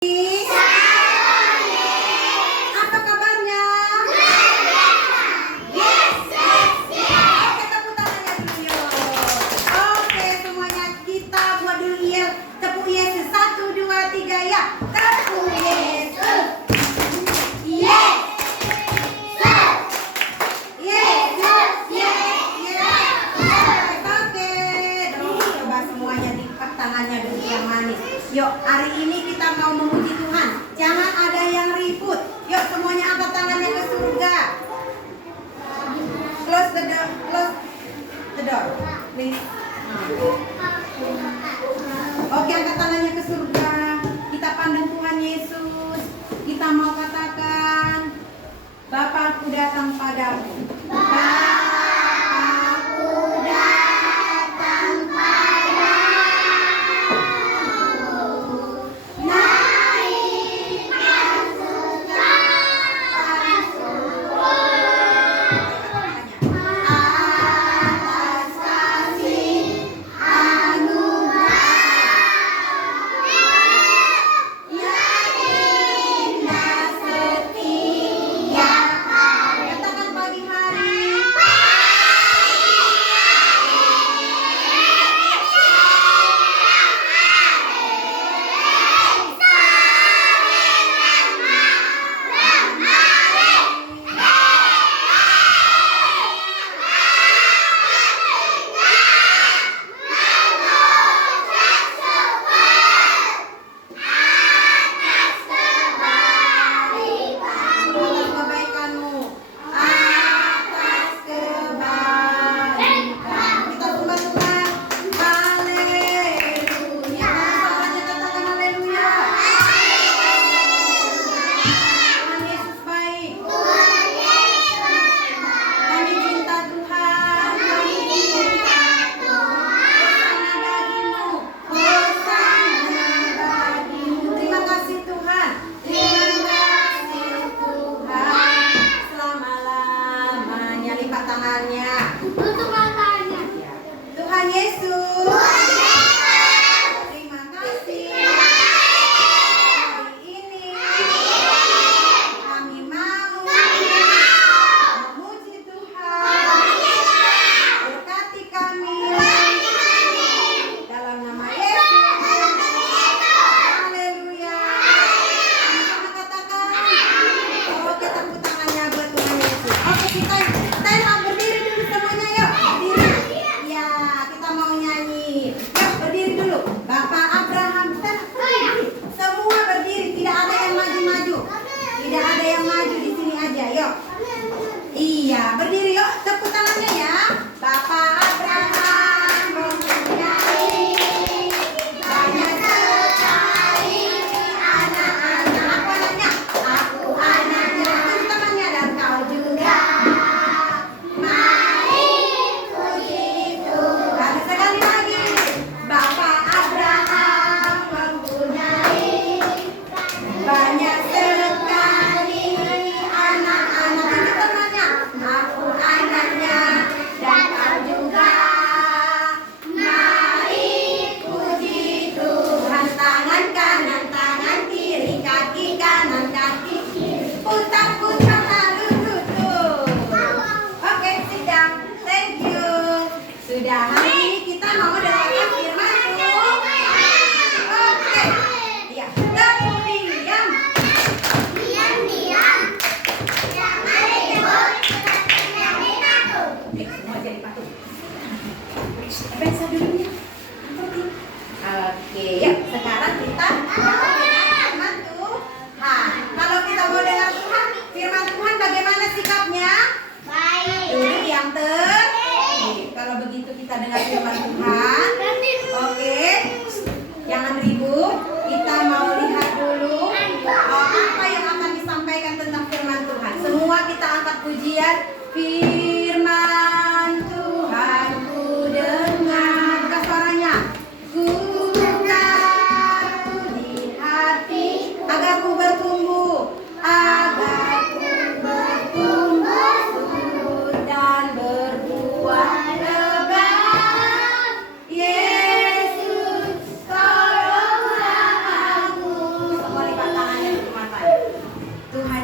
Apa kabarnya? Oke, tepuk tangannya dulu yuk. Oke, semuanya kita buat dulu ya. Tepuk Yesus. 1, 2, 3 ya. Tepuk Yesus. Yesus. Yesus. Yesus. Oke. Dong, coba semuanya lipat tangannya dulu yang manis. Yuk, hari ini kita mau memuji Tuhan. Jangan ada yang ribut. Yuk, semuanya angkat tangannya ke surga. Close the door. Close the door. Please. Oke, angkat tangannya ke surga. Kita pandang Tuhan Yesus. Kita mau katakan, Bapa, aku datang padamu. Bapakku datang padamu. Naikkan ucapan atas kasih anugerah yang indah setiap hari. Katakan pagi hari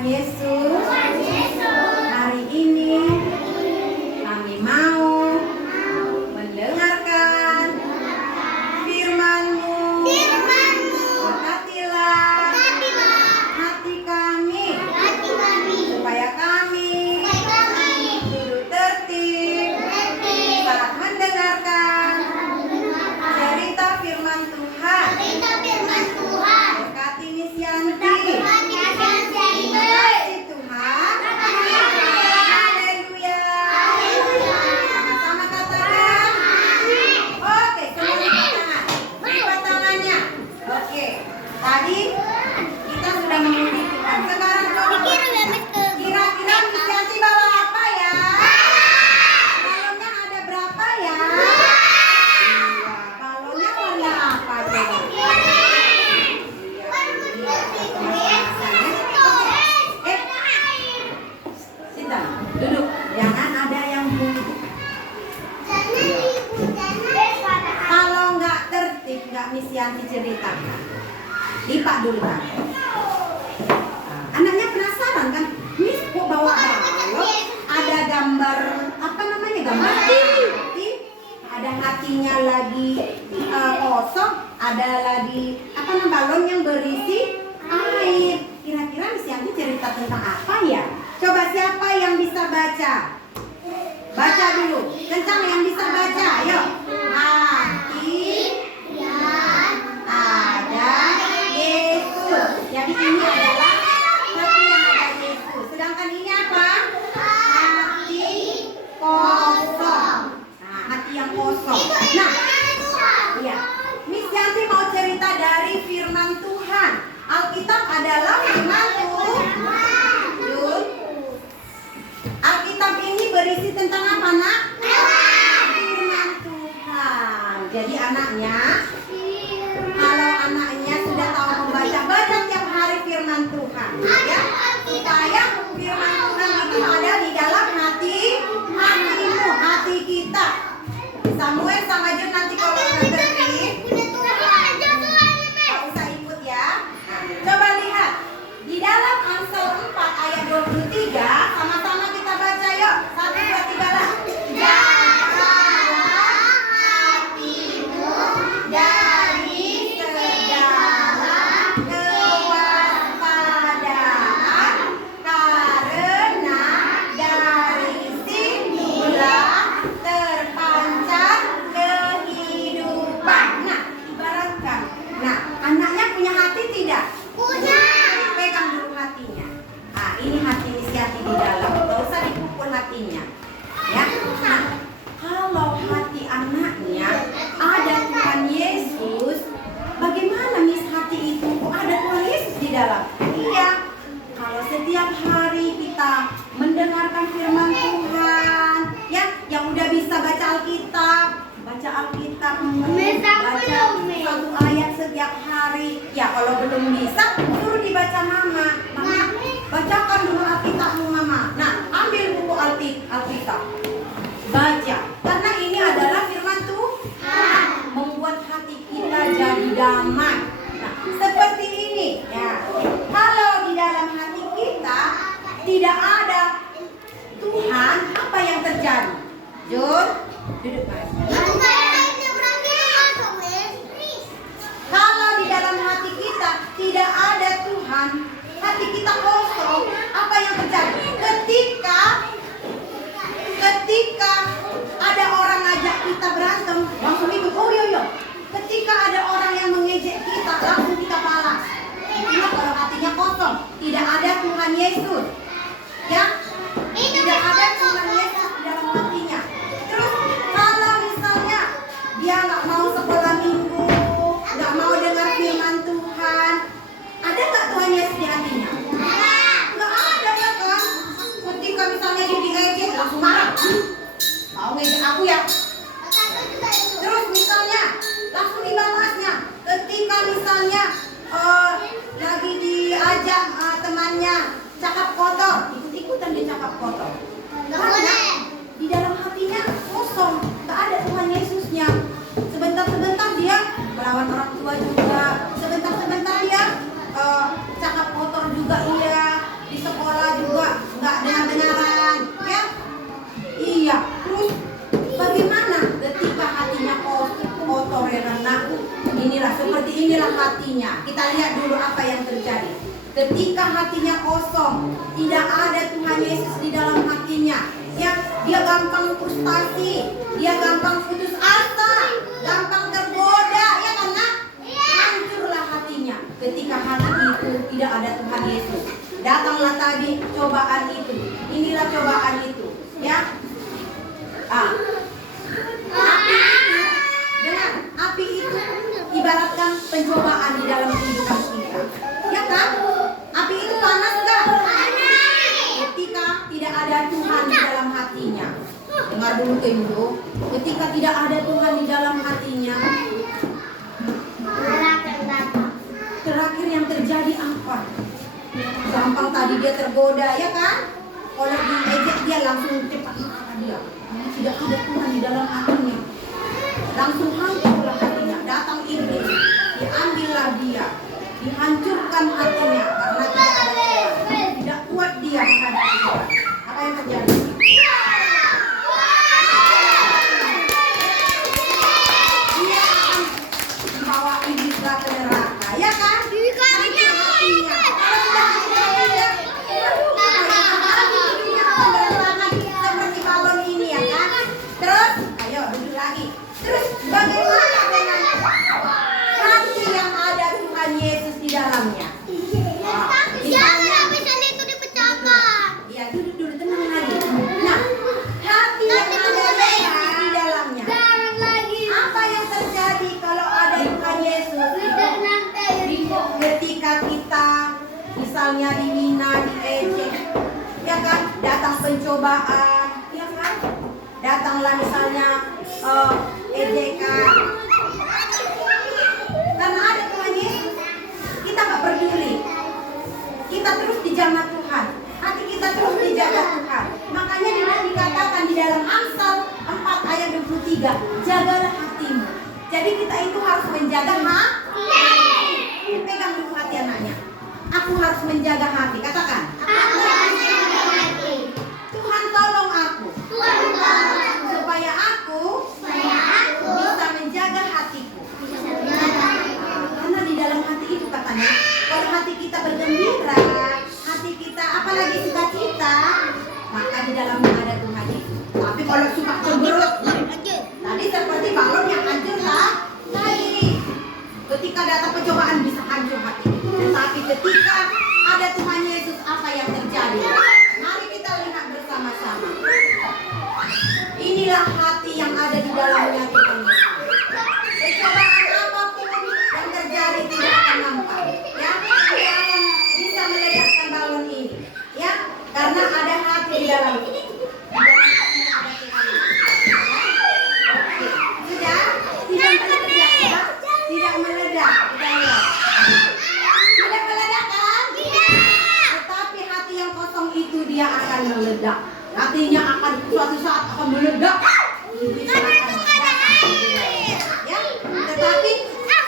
Yesus, hari ini kami mau mendengarkan firman-Mu. Berkatilah hati kami supaya kami duduk tertib saat mendengarkan cerita firman Tuhan. Berkati Miss Yanti. Terima kasih Tuhan. Haleluya. Sama-sama katakan. Oke, semua lipat tangan. Lipat tangannya. Oke. Tadi kita sudah memuji Tuhan. Sekarang coba kira-kira Miss Yanti bawa apa ya? Balonnya ada berapa ya? Balonnya warna apa coba? Sita, duduk. Jangan ada yang bungkuk. Kalau nggak tertib, nggak Miss Yanti ceritakan. Lipat dulu kan. Anaknya penasaran kan? Miss kok bawa balon? Ada gambar apa namanya? Gambar hati. Ada hatinya lagi kosong. Ada lagi apa namanya? Balon yang berisi air. Kira-kira Miss Yanti cerita tentang apa ya? Coba siapa yang bisa baca? Baca dulu. Kencang yang bisa baca. Ayo. Hati ada Yesus. Jadi ini adalah hati yang ada Yesus. Sedangkan ini apa? Hati kosong. Nah, hati yang kosong. Nah, ya. Miss Yanti mau cerita dari firman Tuhan. Alkitab adalah firman Tuhan. Alkitab ini berisi tentang apa, Nak? Firman Tuhan. Jadi anaknya, kalau anaknya sudah tahu membaca, baca tiap hari firman Tuhan, ya. Supaya firman Tuhan itu ada di dalam hatimu, hati kita. Samuel sama Jun nanti kalau udah terpilih, nggak usah ikut ya. Nah, coba lihat di dalam Amsal 4 ayat 23, sama-sama kita baca yuk. 1, 2, 3 lah. Jagalah hatimu dari segala kewaspadaan, karena dari situlah terpancar kehidupan. Nah, ibaratkan. Nah, anaknya punya hati tidak? Punya. Pegang dulu hatinya. Ah, ini hati Miss Yanti di dalam. Gak usah dipukul hatinya. Ya. Nah, kalau hati anaknya ada Tuhan Yesus, bagaimana Miss hati itu? Kok ada Tuhan Yesus di dalam? Iya. Kalau setiap hari kita mendengarkan firman Tuhan, ya, yang udah bisa baca Alkitab, baca satu ayat setiap hari. Ya, kalau belum bisa, suruh dibaca Mama. Mama, bacakan dulu Alkitabmu, Mama. Nah, ambil buku Alkitab. Baca. Karena ini adalah firman Tuhan. Membuat hati kita jadi damai. Nah, seperti ini. Ya. Kalau di dalam hati kita tidak ada Tuhan, apa yang terjadi? Jun, duduk Mas. Kalau di dalam hati kita tidak ada Tuhan, hati kita kosong, apa yang terjadi? Ketika ada orang ngajak kita berantem, langsung ikut. Oh iya. Ketika ada orang yang mengejek kita, langsung kita balas. Ingat, kalau hatinya kosong, tidak ada Tuhan Yesus. Ya? Tidak ada Tuhan Yesus di dalam hatinya. Terus kalau misalnya dia nggak mau sekolah minggu, nggak mau dengar firman Tuhan, inilah hatinya. Kita lihat dulu apa yang terjadi. Ketika hatinya kosong, tidak ada Tuhan Yesus di dalam hatinya, ya, dia gampang frustasi, dia gampang putus asa, gampang tergoda, ya kan nak? Hancurlah hatinya. Ketika hati itu tidak ada Tuhan Yesus, datanglah tadi cobaan itu. Inilah cobaan itu, ya. Api itu ibaratkan pencobaan di dalam kehidupan kita, ya kan? Api itu panas gak? Ketika tidak ada Tuhan di dalam hatinya. Dengar dulu Kendo, ketika tidak ada Tuhan di dalam hatinya, terakhir yang terjadi apa? Gampang tadi dia tergoda, ya kan? Oleh diejek dia langsung cepat marah dia. Tidak ada Tuhan di dalam hatinya. Langsung hancurlah hatinya. Datang iblis, diambillah dia, dihancurkan hatinya karena tidak ada Tuhan. Tidak kuat dia menghadapi Tuhan. Apa yang terjadi? Dia akan dibawa iblislah ke neraka, ya kan? Hancur hatinya. Seperti balon ini, ya kan? Terus, ayo duduk lagi. Terus bagaimana dengan hati yang ada Tuhan Yesus di dalamnya? Misalnya itu dipecahkan. Ya, duduk dulu, tenang lagi. Nah, hati yang ada Yesus di dalamnya. Apa yang terjadi kalau ada Tuhan Yesus? Ketika kita misalnya dihina, diejek, ya kan? Datang pencobaan, ya kan? Datanglah misalnya ejekan. Karena ada Tuhan Yesus, kita gak peduli. Kita terus dijaga Tuhan. Hati kita terus dijaga Tuhan. Makanya dikatakan di dalam Amsal 4 ayat 23, jagalah hatimu. Jadi kita itu harus menjaga hati. Pegang dulu hati anaknya. Aku harus menjaga hati. Katakan. Aku harus menjaga hati. Tuhan tolong aku. Supaya aku bisa menjaga hatiku. Karena di dalam hati itu katanya, kalau hati kita bergembira, hati kita apalagi sukacita, maka di dalamnya ada Tuhan Yesus. Tapi kalau suka cemberut, tadi seperti balon yang hancur lagi. Ketika datang pencobaan bisa hancur hati. Tetapi ketika ada Tuhan Yesus, apa yang terjadi? Mari kita lihat bersama-sama. Inilah hati yang ada di dalamnya Tuhan Yesus. Pencobaan apapun yang terjadi tidak akan nampak, ya, tidak akan bisa meledakkan balon ini, ya, karena ada hati di dalam. Sudah, tidak meledak, ya? Tidak meledak, kita lihat. Tidak meledak kan? Tetapi hati yang kosong itu dia akan meledak. Hatinya akan suatu saat akan meledak. Ya, tetapi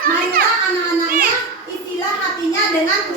marilah anak-anaknya isilah hatinya dengan